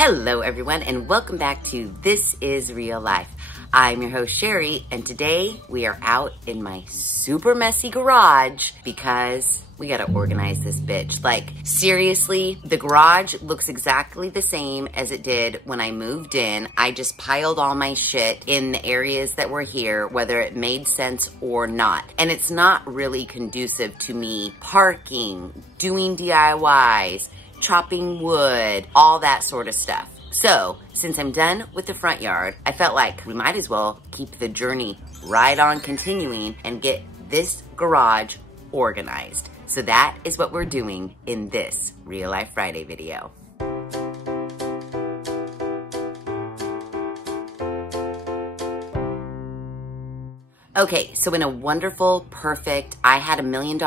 Hello everyone and welcome back to This Is Real Life. I'm your host Sheri and today we are out in my super messy garage because we gotta organize this bitch. Like seriously, the garage looks exactly the same as it did when I moved in. I just piled all my shit in the areas that were here, whether it made sense or not. And it's not really conducive to me parking, doing DIYs, chopping wood, all that sort of stuff. So, since I'm done with the front yard, I felt like we might as well keep the journey right on continuing and get this garage organized. So that is what we're doing in this Real Life Friday video. Okay, so in a wonderful, perfect, I had $1 million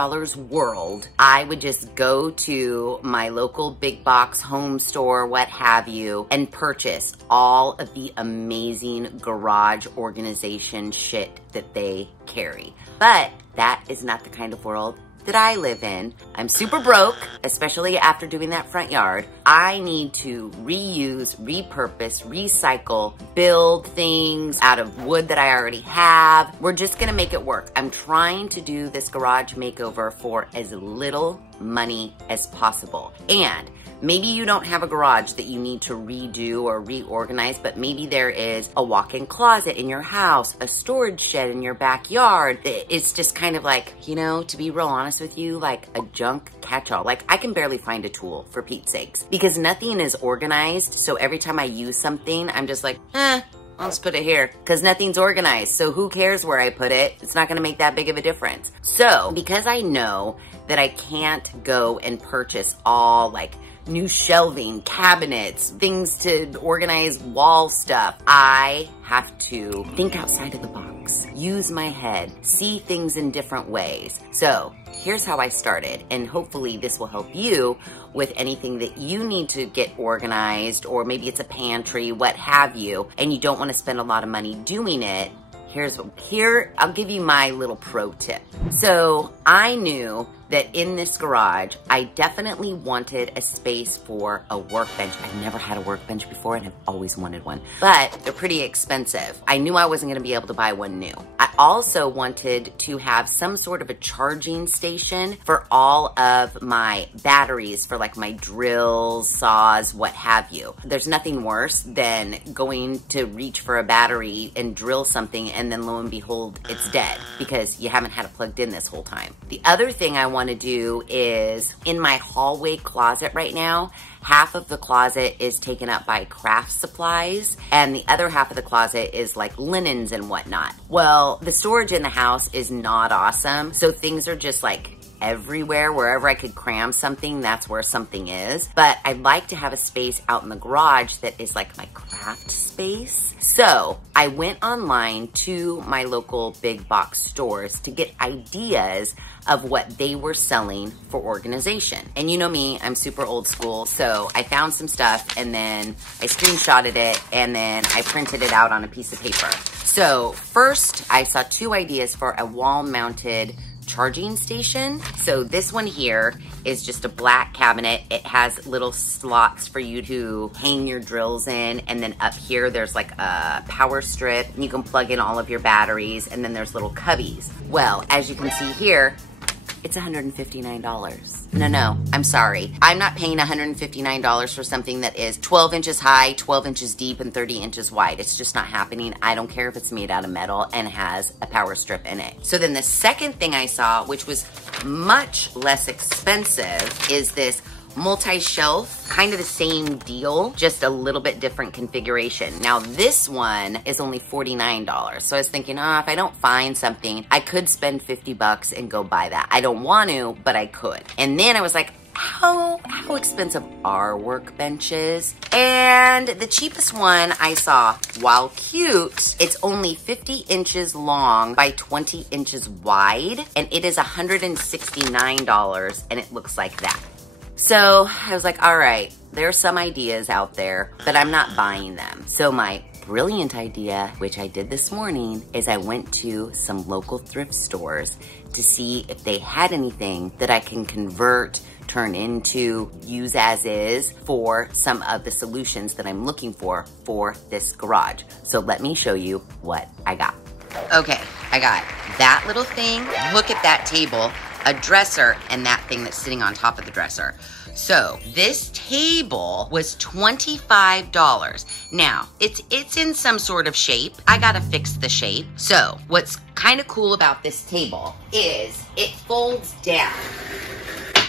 world, I would just go to my local big box home store, what have you, and purchase all of the amazing garage organization shit that they carry. But that is not the kind of world that I live in. I'm super broke, especially after doing that front yard. I need to reuse, repurpose, recycle, build things out of wood that I already have. We're just gonna make it work. I'm trying to do this garage makeover for as little money as possible. And maybe you don't have a garage that you need to redo or reorganize, but maybe there is a walk-in closet in your house, a storage shed in your backyard. It's just kind of like, you know, to be real honest with you, like a junk catch-all. Like I can barely find a tool, for Pete's sakes, because nothing is organized. So every time I use something, I'm just like, I'll just put it here because nothing's organized. So who cares where I put it? It's not gonna make that big of a difference. So because I know that I can't go and purchase all like new shelving, cabinets, things to organize wall stuff, I have to think outside of the box, use my head, see things in different ways. So here's how I started, and hopefully this will help you with anything that you need to get organized, or maybe it's a pantry, what have you, and you don't want to spend a lot of money doing it. Here, I'll give you my little pro tip. So I knew that in this garage, I definitely wanted a space for a workbench. I've never had a workbench before and I've always wanted one, but they're pretty expensive. I knew I wasn't gonna be able to buy one new. I also wanted to have some sort of a charging station for all of my batteries, for like my drills, saws, what have you. There's nothing worse than going to reach for a battery and drill something and then lo and behold, it's dead because you haven't had it plugged in this whole time. The other thing I want to do is in my hallway closet right now, half of the closet is taken up by craft supplies and the other half of the closet is like linens and whatnot. Well, the storage in the house is not awesome. So things are just like everywhere. Wherever I could cram something, that's where something is. But I'd like to have a space out in the garage that is like my craft space. So I went online to my local big box stores to get ideas of what they were selling for organization. And you know me, I'm super old school, so I found some stuff and then I screenshotted it and then I printed it out on a piece of paper. So first, I saw two ideas for a wall-mounted charging station. So this one here is just a black cabinet. It has little slots for you to hang your drills in, and then up here there's like a power strip. You can plug in all of your batteries, and then there's little cubbies. Well, as you can see here, it's $159. No, I'm sorry. I'm not paying $159 for something that is 12 inches high, 12 inches deep, and 30 inches wide. It's just not happening. I don't care if it's made out of metal and has a power strip in it. So then the second thing I saw, which was much less expensive, is this multi-shelf, kind of the same deal, just a little bit different configuration. Now this one is only $49. So I was thinking, if I don't find something, I could spend 50 bucks and go buy that. I don't want to, but I could. And then I was like, how expensive are workbenches? And the cheapest one I saw, while cute, it's only 50 inches long by 20 inches wide, and it is $169, and it looks like that. So I was like, all right, there's some ideas out there, but I'm not buying them. So my brilliant idea, which I did this morning, is I went to some local thrift stores to see if they had anything that I can convert turn into, use as is for some of the solutions that I'm looking for this garage. So let me show you what I got. Okay, I got that little thing. Look at that table, a dresser, and that thing that's sitting on top of the dresser. So this table was $25. Now, it's in some sort of shape. I gotta fix the shape. So what's kind of cool about this table is it folds down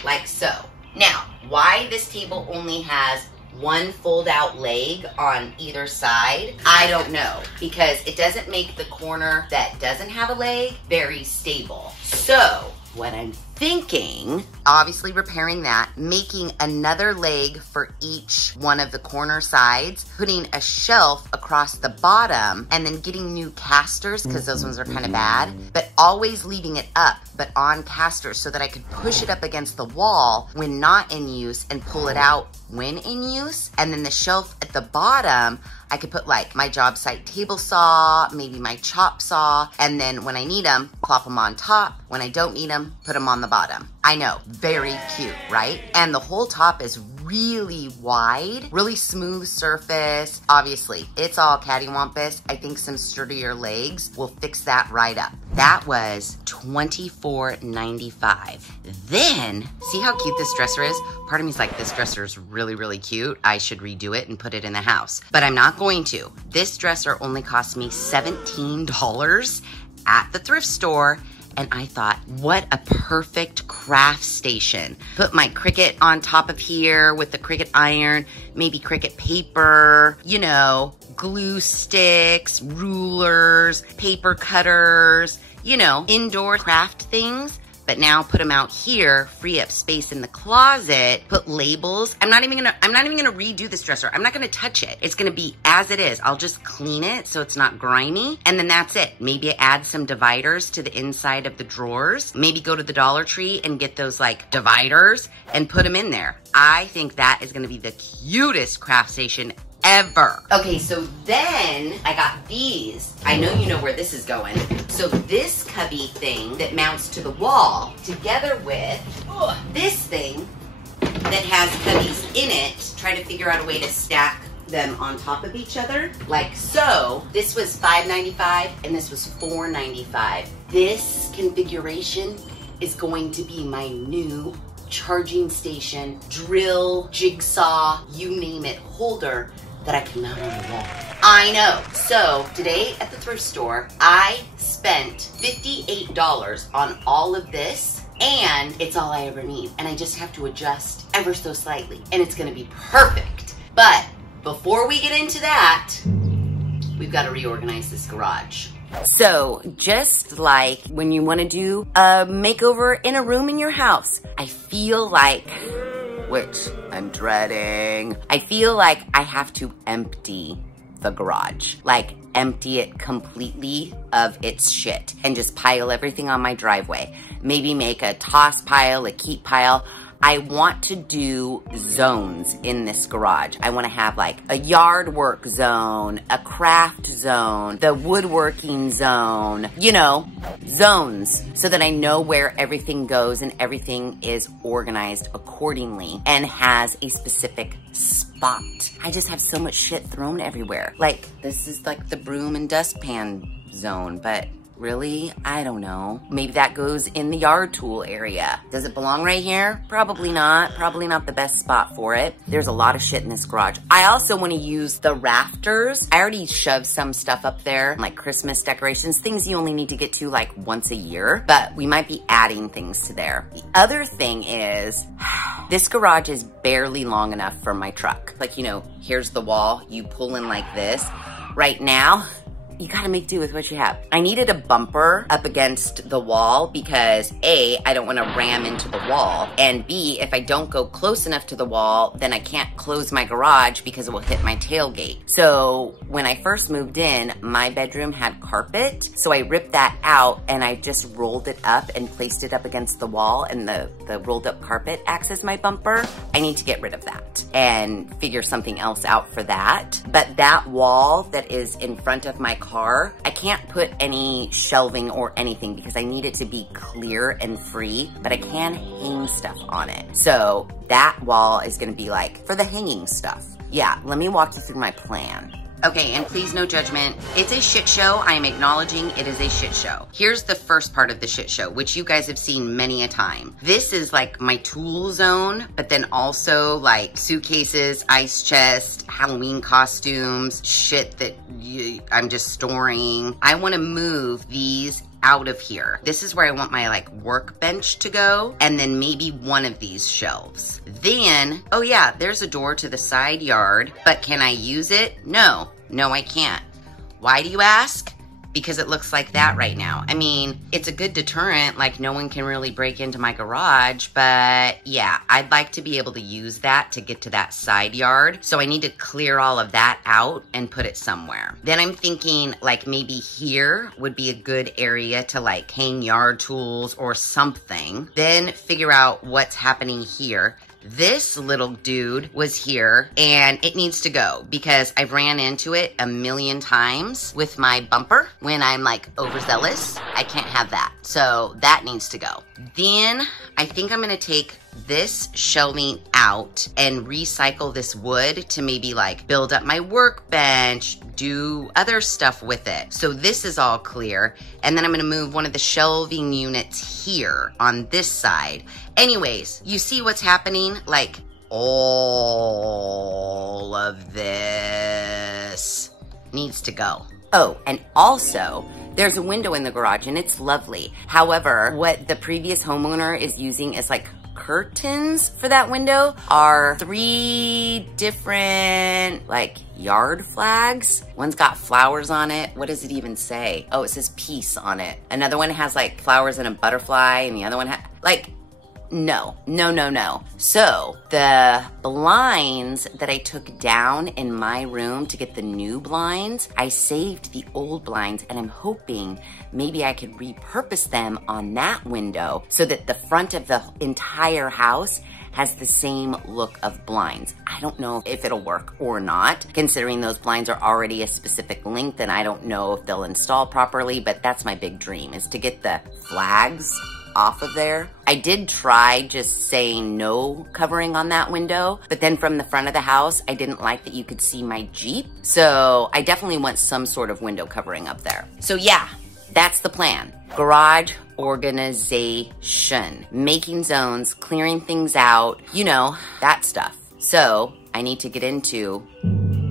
like so. Now, why this table only has one fold out leg on either side, I don't know, because it doesn't make the corner that doesn't have a leg very stable. So what I'm thinking, obviously repairing that, making another leg for each one of the corner sides, putting a shelf across the bottom, and then getting new casters, because those ones are kind of bad, but always leaving it up, but on casters, so that I could push it up against the wall when not in use and pull it out when in use. And then the shelf at the bottom, I could put like my job site table saw, maybe my chop saw, and then when I need them, plop them on top. When I don't need them, put them on the bottom. I know, very cute, right? And the whole top is really wide, really smooth surface. Obviously, it's all cattywampus. I think some sturdier legs will fix that right up. That was $24.95. Then, see how cute this dresser is? Part of me is like, this dresser is really, really cute. I should redo it and put it in the house. But I'm not going to. This dresser only cost me $17 at the thrift store. And I thought, what a perfect craft station. Put my Cricut on top of here with the Cricut iron, maybe Cricut paper, you know, glue sticks, rulers, paper cutters, you know, indoor craft things. But now put them out here, free up space in the closet, put labels. I'm not even gonna redo this dresser. I'm not gonna touch it. It's gonna be as it is. I'll just clean it so it's not grimy. And then that's it. Maybe add some dividers to the inside of the drawers. Maybe go to the Dollar Tree and get those like dividers and put them in there. I think that is gonna be the cutest craft station ever. Okay, so then I got these. I know you know where this is going. So this cubby thing that mounts to the wall together with this thing that has cubbies in it, try to figure out a way to stack them on top of each other, like so. This was $5.95 and this was $4.95. This configuration is going to be my new charging station, drill, jigsaw, you name it, holder that I can mount on the wall. I know. So today at the thrift store, I spent $58 on all of this, and it's all I ever need. And I just have to adjust ever so slightly, and it's gonna be perfect. But before we get into that, we've got to reorganize this garage. So just like when you want to do a makeover in a room in your house, I feel like, which I'm dreading, I feel like I have to empty the garage, like empty it completely of its shit and just pile everything on my driveway. Maybe make a toss pile, a keep pile. I want to do zones in this garage. I want to have like a yard work zone, a craft zone, the woodworking zone, you know, zones, so that I know where everything goes and everything is organized accordingly and has a specific spot. I just have so much shit thrown everywhere. Like, this is like the broom and dustpan zone, but really? I don't know. Maybe that goes in the yard tool area. Does it belong right here? Probably not. Probably not the best spot for it. There's a lot of shit in this garage. I also want to use the rafters. I already shoved some stuff up there, like Christmas decorations, things you only need to get to like once a year, but we might be adding things to there. The other thing is, this garage is barely long enough for my truck. Like, you know, here's the wall. You pull in like this. Right now, you gotta make do with what you have. I needed a bumper up against the wall because A, I don't wanna ram into the wall, and B, if I don't go close enough to the wall, then I can't close my garage because it will hit my tailgate. So when I first moved in, my bedroom had carpet, so I ripped that out and I just rolled it up and placed it up against the wall, and the rolled up carpet acts as my bumper. I need to get rid of that and figure something else out for that. But that wall that is in front of my car, I can't put any shelving or anything because I need it to be clear and free, but I can hang stuff on it. So that wall is gonna be like for the hanging stuff. Yeah, let me walk you through my plan. Okay, and please no judgment. It's a shit show. I am acknowledging it is a shit show. Here's the first part of the shit show, which you guys have seen many a time. This is like my tool zone, but then also like suitcases, ice chest, Halloween costumes, shit that I'm just storing. I wanna move these out of here. This is where I want my like workbench to go, and then maybe one of these shelves. Then, oh yeah, there's a door to the side yard, but can I use it? No, I can't. Why do you ask? Because it looks like that right now. I mean, it's a good deterrent, like no one can really break into my garage, but yeah, I'd like to be able to use that to get to that side yard. So I need to clear all of that out and put it somewhere. Then I'm thinking like maybe here would be a good area to like hang yard tools or something. Then figure out what's happening here. This little dude was here and it needs to go because I've ran into it a million times with my bumper when I'm like overzealous. I can't have that. So that needs to go. Then I think I'm gonna take this shelving out and recycle this wood to maybe like build up my workbench, do other stuff with it. So this is all clear. And then I'm gonna move one of the shelving units here on this side. Anyways, you see what's happening? Like all of this needs to go. Oh, and also, there's a window in the garage and it's lovely. However, what the previous homeowner is using is like curtains for that window are 3 different like yard flags. One's got flowers on it. What does it even say? Oh, it says peace on it. Another one has like flowers and a butterfly, and the other one has like, no. So the blinds that I took down in my room to get the new blinds, I saved the old blinds, and I'm hoping maybe I could repurpose them on that window so that the front of the entire house has the same look of blinds. I don't know if it'll work or not, considering those blinds are already a specific length and I don't know if they'll install properly, but that's my big dream, is to get the flags off of there. I did try just saying no covering on that window, but then from the front of the house, I didn't like that you could see my Jeep. So I definitely want some sort of window covering up there. So yeah, that's the plan. Garage organization, making zones, clearing things out, you know, that stuff. So I need to get into,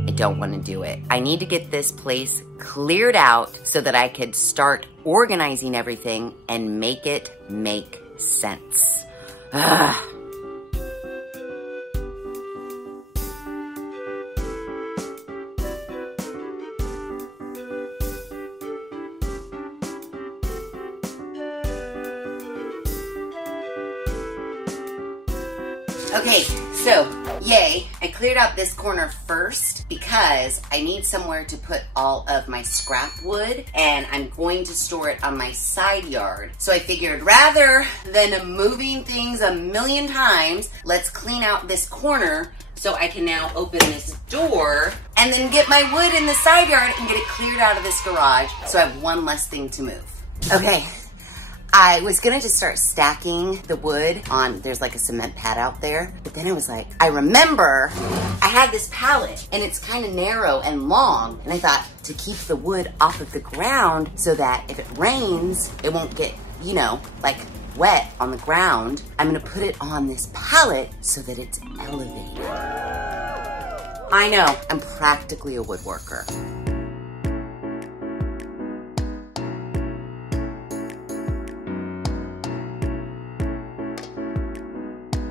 I don't want to do it. I need to get this place cleared out so that I could start organizing everything and make it make sense. Ugh. Okay, so yay, I cleared out this corner first because I need somewhere to put all of my scrap wood, and I'm going to store it on my side yard. So I figured rather than moving things a million times, let's clean out this corner so I can now open this door and then get my wood in the side yard and get it cleared out of this garage so I have one less thing to move. Okay. I was gonna just start stacking the wood on, there's like a cement pad out there, but then I was like, I remember I had this pallet and it's kind of narrow and long, and I thought to keep the wood off of the ground so that if it rains, it won't get, you know, like wet on the ground, I'm gonna put it on this pallet so that it's elevated. I know, I'm practically a woodworker.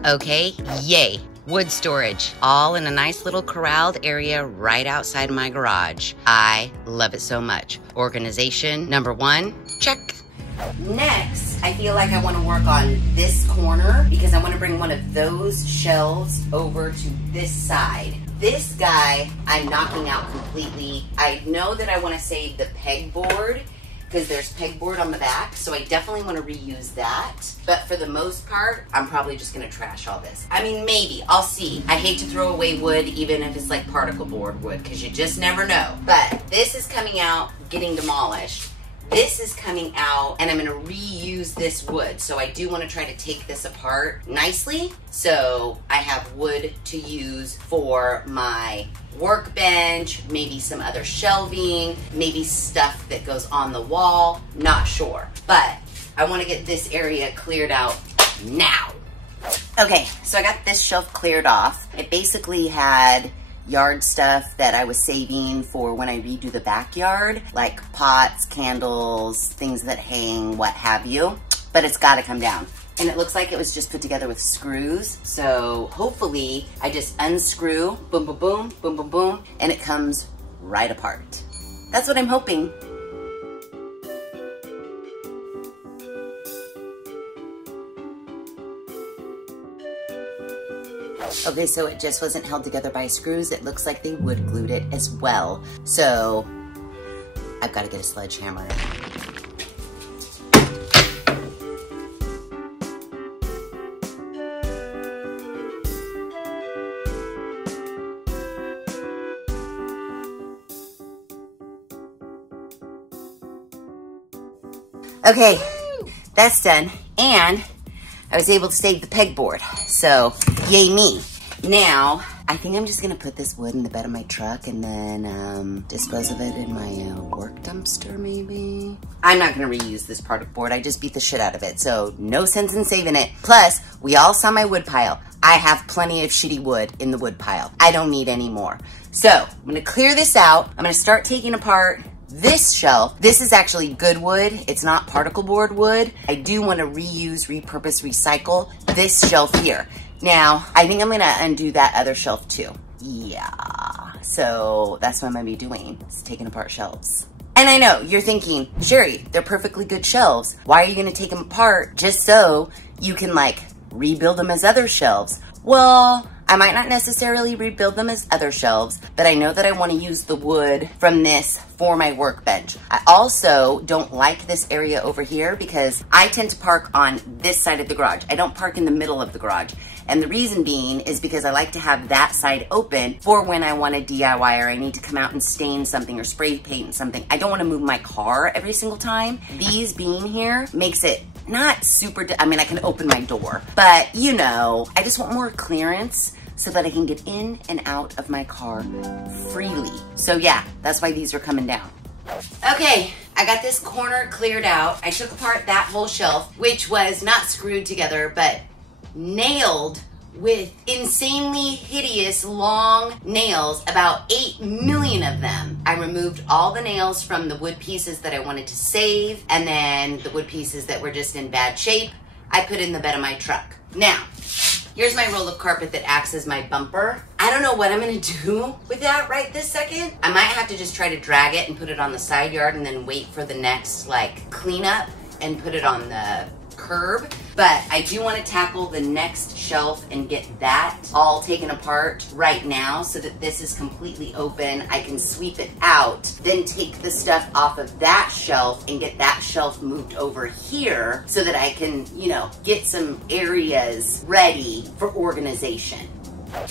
Okay, yay, wood storage, all in a nice little corralled area right outside of my garage. I love it so much. Organization, number 1, check. Next, I feel like I want to work on this corner because I want to bring one of those shelves over to this side. This guy, I'm knocking out completely. I know that I want to save the pegboard because there's pegboard on the back, so I definitely want to reuse that. But for the most part, I'm probably just gonna trash all this. I mean, maybe, I'll see. I hate to throw away wood, even if it's like particle board wood, because you just never know. But this is coming out, getting demolished. This is coming out, and I'm gonna reuse this wood. So I do wanna try to take this apart nicely, so I have wood to use for my workbench, maybe some other shelving, maybe stuff that goes on the wall, not sure. But I wanna get this area cleared out now. Okay, so I got this shelf cleared off. It basically had yard stuff that I was saving for when I redo the backyard, like pots, candles, things that hang, what have you, but it's gotta come down. And it looks like it was just put together with screws, so hopefully I just unscrew, boom, boom, boom, boom, boom, boom, and it comes right apart. That's what I'm hoping. Okay, so it just wasn't held together by screws. It looks like they wood glued it as well. So I've got to get a sledgehammer. Okay, that's done. And I was able to save the pegboard, so yay me. Now, I think I'm just gonna put this wood in the bed of my truck and then dispose of it in my work dumpster, maybe? I'm not gonna reuse this particle board. I just beat the shit out of it, so no sense in saving it. Plus, we all saw my wood pile. I have plenty of shitty wood in the wood pile. I don't need any more. So, I'm gonna clear this out. I'm gonna start taking apart this shelf. This is actually good wood. It's not particle board wood. I do want to reuse, repurpose, recycle this shelf here. Now, I think I'm going to undo that other shelf too. Yeah. So that's what I'm going to be doing. It's taking apart shelves. And I know you're thinking, Sheri, they're perfectly good shelves. Why are you going to take them apart just so you can like rebuild them as other shelves? Well, I might not necessarily rebuild them as other shelves, but I know that I want to use the wood from this for my workbench. I also don't like this area over here because I tend to park on this side of the garage. I don't park in the middle of the garage. And the reason being is because I like to have that side open for when I want to DIY or I need to come out and stain something or spray paint something. I don't want to move my car every single time. These being here makes it not super, I mean, I can open my door, but you know, I just want more clearance so that I can get in and out of my car freely. So yeah, that's why these are coming down. Okay, I got this corner cleared out. I took apart that whole shelf, which was not screwed together, but nailed with insanely hideous long nails, about 8 million of them. I removed all the nails from the wood pieces that I wanted to save, and then the wood pieces that were just in bad shape, I put in the bed of my truck. Now, here's my roll of carpet that acts as my bumper. I don't know what I'm gonna do with that right this second. I might have to just try to drag it and put it on the side yard and then wait for the next like cleanup and put it on the curb. But I do want to tackle the next shelf and get that all taken apart right now so that this is completely open. I can sweep it out, then take the stuff off of that shelf and get that shelf moved over here so that I can, you know, get some areas ready for organization.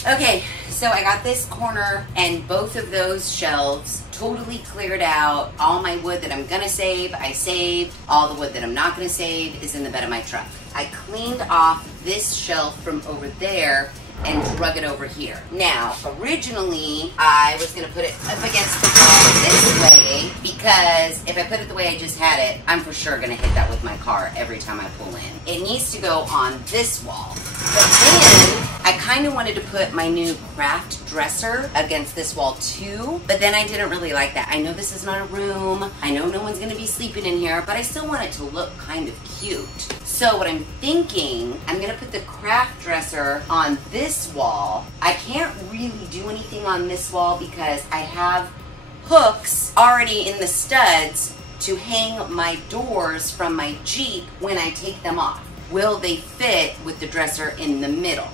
Okay, so I got this corner and both of those shelves totally cleared out. All my wood that I'm gonna save, I saved. All the wood that I'm not gonna save is in the bed of my truck. I cleaned off this shelf from over there and drug it over here. Now, originally, I was gonna put it up against the wall this way because if I put it the way I just had it, I'm for sure gonna hit that with my car every time I pull in. It needs to go on this wall. But then, I kind of wanted to put my new craft dresser against this wall too, but then I didn't really like that. I know this is not a room. I know no one's gonna be sleeping in here, but I still want it to look kind of cute. So what I'm thinking, I'm gonna put the craft dresser on this wall. I can't really do anything on this wall because I have hooks already in the studs to hang my doors from my Jeep when I take them off. Will they fit with the dresser in the middle?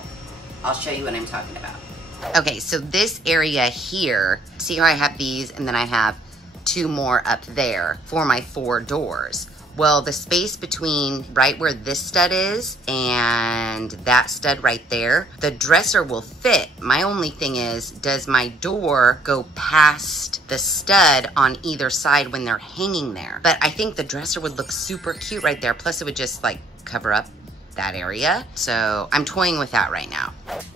I'll show you what I'm talking about. Okay, so this area here, see how I have these and then I have 2 more up there for my 4 doors. Well, the space between right where this stud is and that stud right there, the dresser will fit. My only thing is, does my door go past the stud on either side when they're hanging there? But I think the dresser would look super cute right there. Plus it would just like cover up that area. So I'm toying with that right now.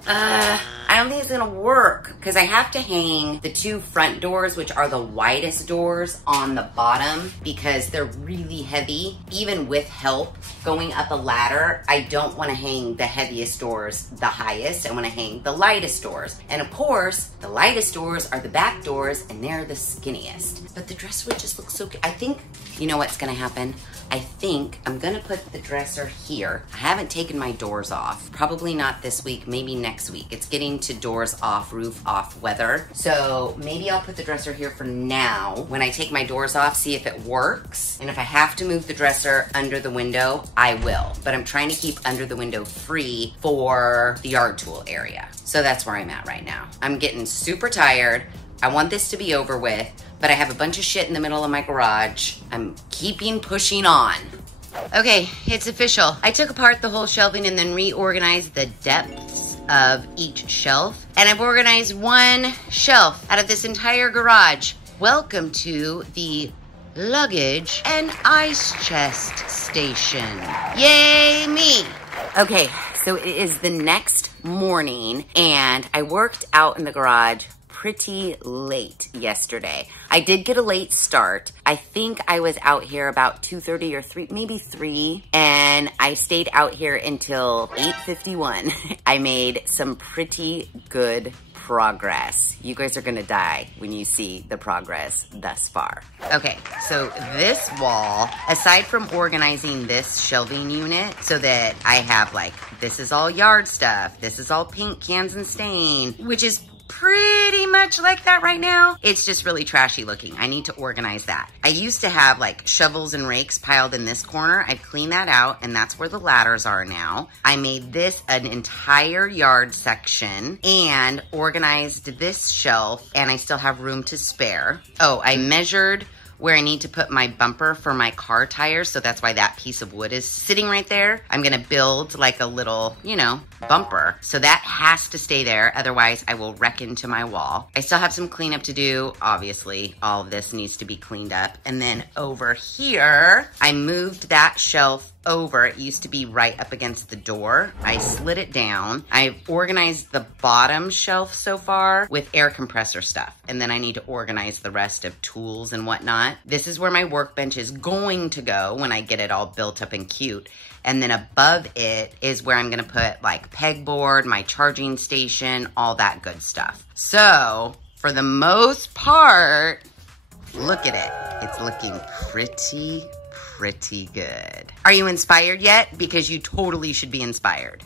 I don't think it's gonna work because I have to hang the 2 front doors, which are the widest doors, on the bottom because they're really heavy. Even with help going up a ladder, I don't wanna hang the heaviest doors the highest. I wanna hang the lightest doors. And of course, the lightest doors are the back doors and they're the skinniest. But the dresser would just look so cute. I think, you know what's gonna happen? I think I'm gonna put the dresser here. I haven't taken my doors off. Probably not this week, maybe next week. It's getting to doors off, roof off weather. So maybe I'll put the dresser here for now. When I take my doors off, see if it works. And if I have to move the dresser under the window, I will. But I'm trying to keep under the window free for the yard tool area. So that's where I'm at right now. I'm getting super tired. I want this to be over with, but I have a bunch of shit in the middle of my garage. I'm keeping pushing on. Okay, it's official. I took apart the whole shelving and then reorganized the depths of each shelf. And I've organized 1 shelf out of this entire garage. Welcome to the luggage and ice chest station. Yay me! Okay, so it is the next morning and I worked out in the garage pretty late yesterday. I did get a late start. I think I was out here about 2:30 or 3, maybe 3, and I stayed out here until 8:51. I made some pretty good progress. You guys are gonna die when you see the progress thus far. Okay, so this wall, aside from organizing this shelving unit so that I have like, this is all yard stuff, this is all paint cans and stain, which is pretty much like that right now. It's just really trashy looking. I need to organize that. I used to have like shovels and rakes piled in this corner. I've cleaned that out and that's where the ladders are now. I made this an entire yard section and organized this shelf and I still have room to spare. Oh, I measured where I need to put my bumper for my car tires, so that's why that piece of wood is sitting right there. I'm gonna build like a little, you know, bumper. So that has to stay there, otherwise I will wreck into my wall. I still have some cleanup to do. Obviously, all of this needs to be cleaned up. And then over here, I moved that shelf over. It used to be right up against the door. I slid it down. I've organized the bottom shelf so far with air compressor stuff. And then I need to organize the rest of tools and whatnot. This is where my workbench is going to go when I get it all built up and cute. And then above it is where I'm gonna put like pegboard, my charging station, all that good stuff. So for the most part, look at it. It's looking pretty good. Are you inspired yet? Because you totally should be inspired.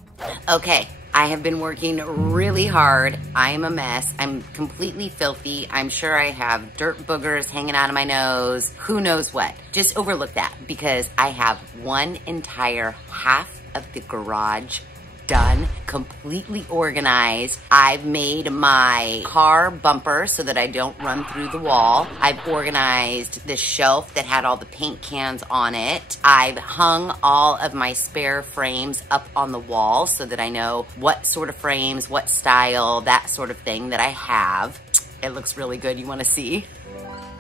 Okay, I have been working really hard. I am a mess. I'm completely filthy. I'm sure I have dirt boogers hanging out of my nose. Who knows what? Just overlook that because I have one entire half of the garage done, completely organized. I've made my car bumper so that I don't run through the wall. I've organized the shelf that had all the paint cans on it. I've hung all of my spare frames up on the wall so that I know what sort of frames, what style, that sort of thing that I have. It looks really good. You want to see?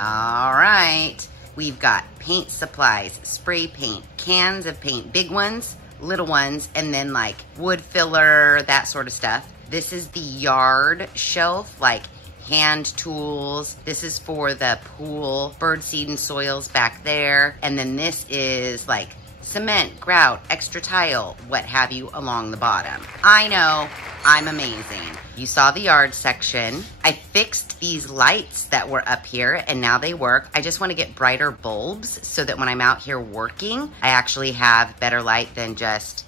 All right. We've got paint supplies, spray paint, cans of paint, big ones, little ones, and then like wood filler, that sort of stuff. This is the yard shelf, like hand tools. This is for the pool, bird seed and soils back there. And then this is like cement, grout, extra tile, what have you along the bottom. I know, I'm amazing. You saw the yard section. I fixed these lights that were up here and now they work. I just want to get brighter bulbs so that when I'm out here working, I actually have better light than just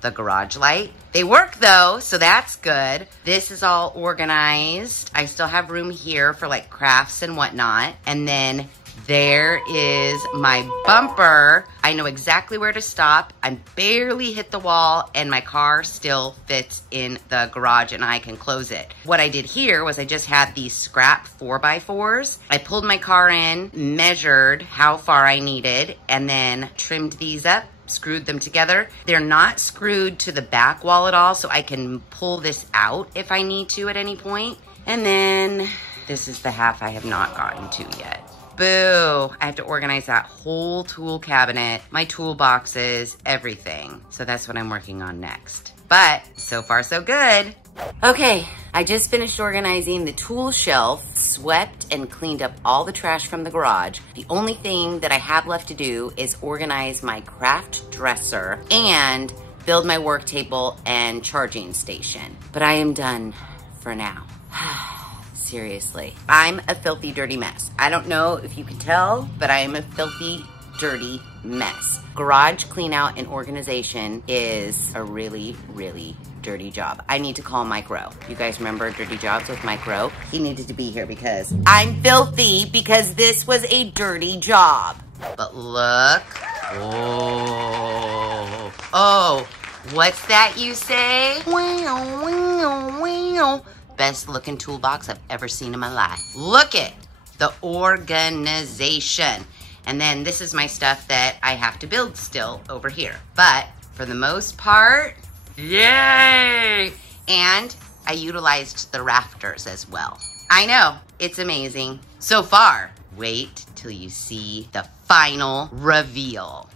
the garage light. They work though, so that's good. This is all organized. I still have room here for like crafts and whatnot. And then There is my bumper. I know exactly where to stop. I barely hit the wall and my car still fits in the garage and I can close it. What I did here was I just had these scrap 4x4s. I pulled my car in, measured how far I needed, and then trimmed these up, screwed them together. They're not screwed to the back wall at all, so I can pull this out if I need to at any point. And then this is the half I have not gotten to yet. Boo, I have to organize that whole tool cabinet, my toolboxes, everything. So that's what I'm working on next. But so far so good. Okay, I just finished organizing the tool shelf, swept and cleaned up all the trash from the garage. The only thing that I have left to do is organize my craft dresser and build my work table and charging station. But I am done for now. Seriously, I'm a filthy, dirty mess. I don't know if you can tell, but I am a filthy, dirty mess. Garage clean out and organization is a really, really dirty job. I need to call Mike Rowe. You guys remember Dirty Jobs with Mike Rowe? He needed to be here because I'm filthy because this was a dirty job. But look, oh, what's that you say? Best looking toolbox I've ever seen in my life. Look at the organization. And then this is my stuff that I have to build still over here. But for the most part, yay! And I utilized the rafters as well. I know, it's amazing. So far, wait till you see the final reveal.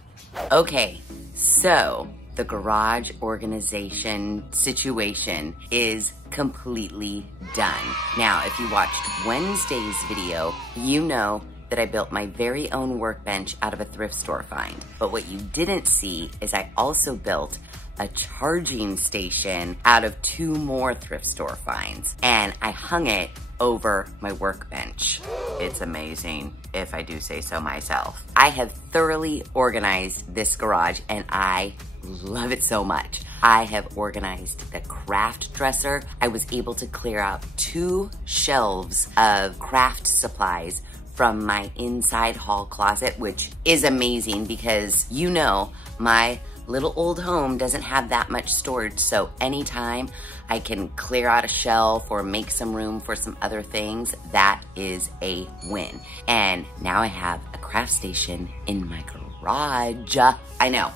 Okay, so the garage organization situation is completely done. Now, if you watched Wednesday's video, you know that I built my very own workbench out of a thrift store find. But what you didn't see is I also built a charging station out of 2 more thrift store finds, and I hung it over my workbench. It's amazing, if I do say so myself. I have thoroughly organized this garage and I love it so much. I have organized the craft dresser. I was able to clear out 2 shelves of craft supplies from my inside hall closet, which is amazing because you know my little old home doesn't have that much storage, so anytime I can clear out a shelf or make some room for some other things, that is a win. And now I have a craft station in my garage. I know.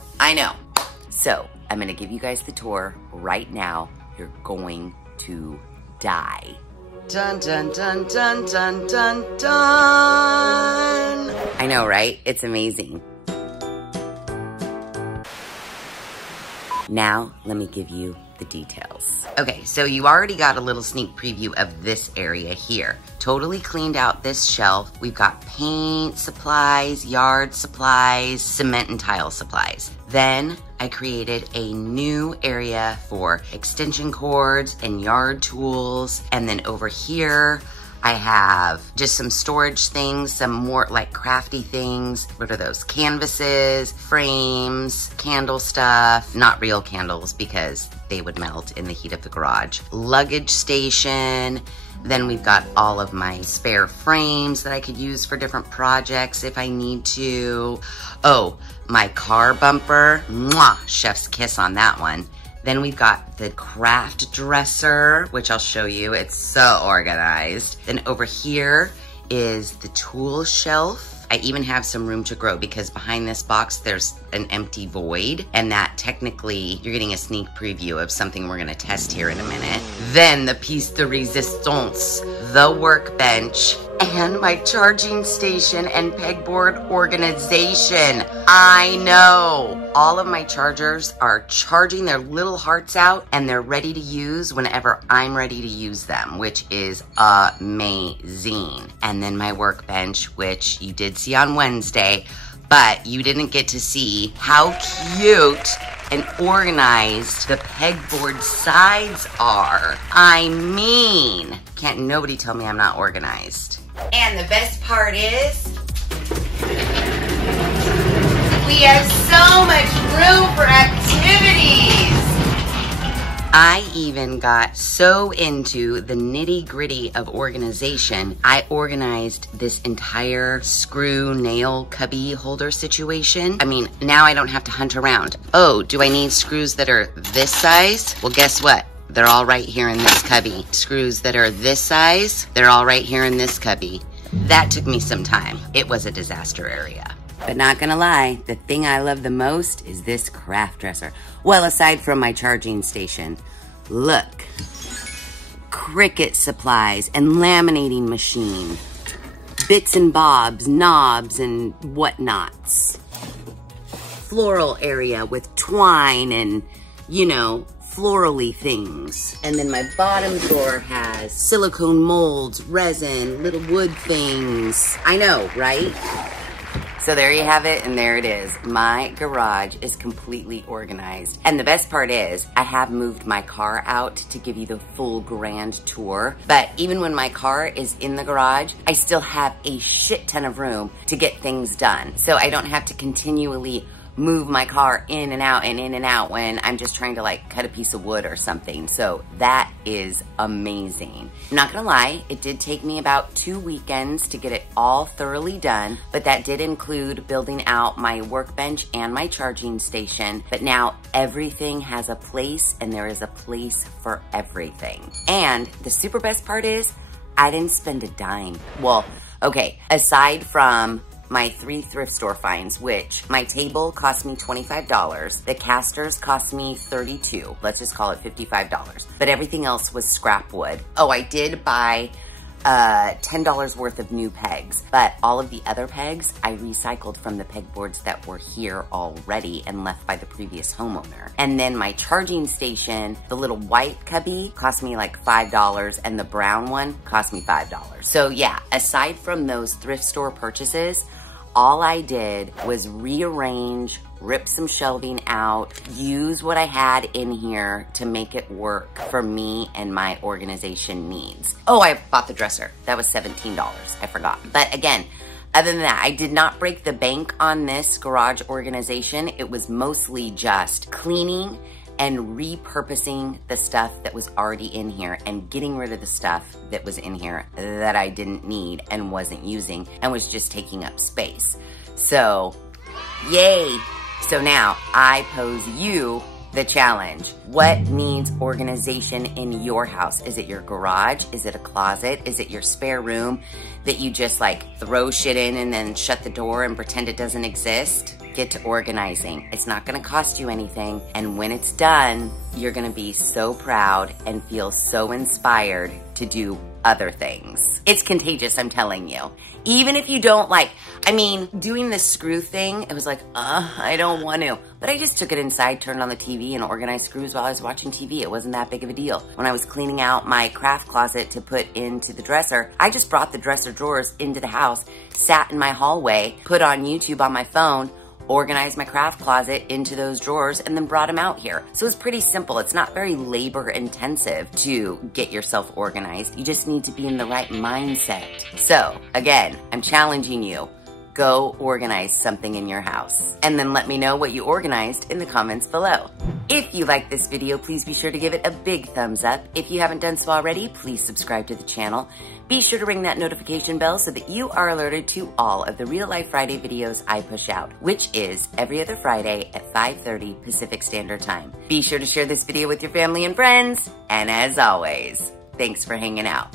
So I'm gonna give you guys the tour right now. You're going to die. Dun, dun, dun, dun, dun, dun, dun. I know, right? It's amazing. Now, let me give you the details. Okay, so you already got a little sneak preview of this area here. Totally cleaned out this shelf. We've got paint supplies, yard supplies, cement and tile supplies. Then I created a new area for extension cords and yard tools. And then over here, I have just some storage things, some more like crafty things. What are those? Canvases, frames, candle stuff. Not real candles because they would melt in the heat of the garage. Luggage station. Then we've got all of my spare frames that I could use for different projects if I need to. Oh, my car bumper. Mwah! Chef's kiss on that one. Then we've got the craft dresser, which I'll show you. It's so organized. Then over here is the tool shelf. I even have some room to grow because behind this box, there's an empty void. And that technically, you're getting a sneak preview of something we're gonna test here in a minute. Then the piece de resistance, the workbench, and my charging station and pegboard organization. I know. All of my chargers are charging their little hearts out and they're ready to use whenever I'm ready to use them, which is amazing. And then my workbench, which you did see on Wednesday, but you didn't get to see how cute and organized the pegboard sides are. I mean, can't nobody tell me I'm not organized. And the best part is, we have so much room for activities. I even got so into the nitty-gritty of organization, I organized this entire screw nail cubby holder situation. I mean, now I don't have to hunt around. Oh, do I need screws that are this size? Well, guess what? They're all right here in this cubby. Screws that are this size, they're all right here in this cubby. That took me some time. It was a disaster area. But not gonna lie, the thing I love the most is this craft dresser. Well, aside from my charging station. Look, Cricut supplies and laminating machine, bits and bobs, knobs and whatnots. Floral area with twine and, you know, florally things. And then my bottom drawer has silicone molds, resin, little wood things. I know, right? So there you have it, and there it is. My garage is completely organized. And the best part is, I have moved my car out to give you the full grand tour. But even when my car is in the garage, I still have a shit ton of room to get things done. So I don't have to continually move my car in and out and in and out when I'm just trying to like cut a piece of wood or something. So that is amazing. I'm not gonna lie, it did take me about 2 weekends to get it all thoroughly done, but that did include building out my workbench and my charging station. But now everything has a place, and there is a place for everything. And the super best part is, I didn't spend a dime. Well, okay, aside from my 3 thrift store finds, which my table cost me $25. The casters cost me $32. Let's just call it $55. But everything else was scrap wood. Oh, I did buy $10 worth of new pegs, but all of the other pegs I recycled from the pegboards that were here already and left by the previous homeowner. And then my charging station, the little white cubby, cost me like $5, and the brown one cost me $5. So yeah, aside from those thrift store purchases, all I did was rearrange, rip some shelving out, use what I had in here to make it work for me and my organization needs. Oh, I bought the dresser. That was $17. I forgot. But again, other than that, I did not break the bank on this garage organization. It was mostly just cleaning and repurposing the stuff that was already in here and getting rid of the stuff that was in here that I didn't need and wasn't using and was just taking up space. So, yay! So now I pose you the challenge. What needs organization in your house? Is it your garage? Is it a closet? Is it your spare room that you just like throw shit in and then shut the door and pretend it doesn't exist? Get to organizing. It's not gonna cost you anything. And when it's done, you're gonna be so proud and feel so inspired to do other things. It's contagious, I'm telling you. Even if you don't like, I mean, doing this screw thing, it was like, I don't want to. But I just took it inside, turned on the TV, and organized screws while I was watching TV. It wasn't that big of a deal. When I was cleaning out my craft closet to put into the dresser, I just brought the dresser drawers into the house, sat in my hallway, put on YouTube on my phone, organized my craft closet into those drawers, and then brought them out here. So it's pretty simple. It's not very labor intensive to get yourself organized. You just need to be in the right mindset. So again, I'm challenging you. Go organize something in your house. And then let me know what you organized in the comments below. If you liked this video, please be sure to give it a big thumbs up. If you haven't done so already, please subscribe to the channel. Be sure to ring that notification bell so that you are alerted to all of the Real Life Friday videos I push out, which is every other Friday at 5:30 Pacific Standard Time. Be sure to share this video with your family and friends. And as always, thanks for hanging out.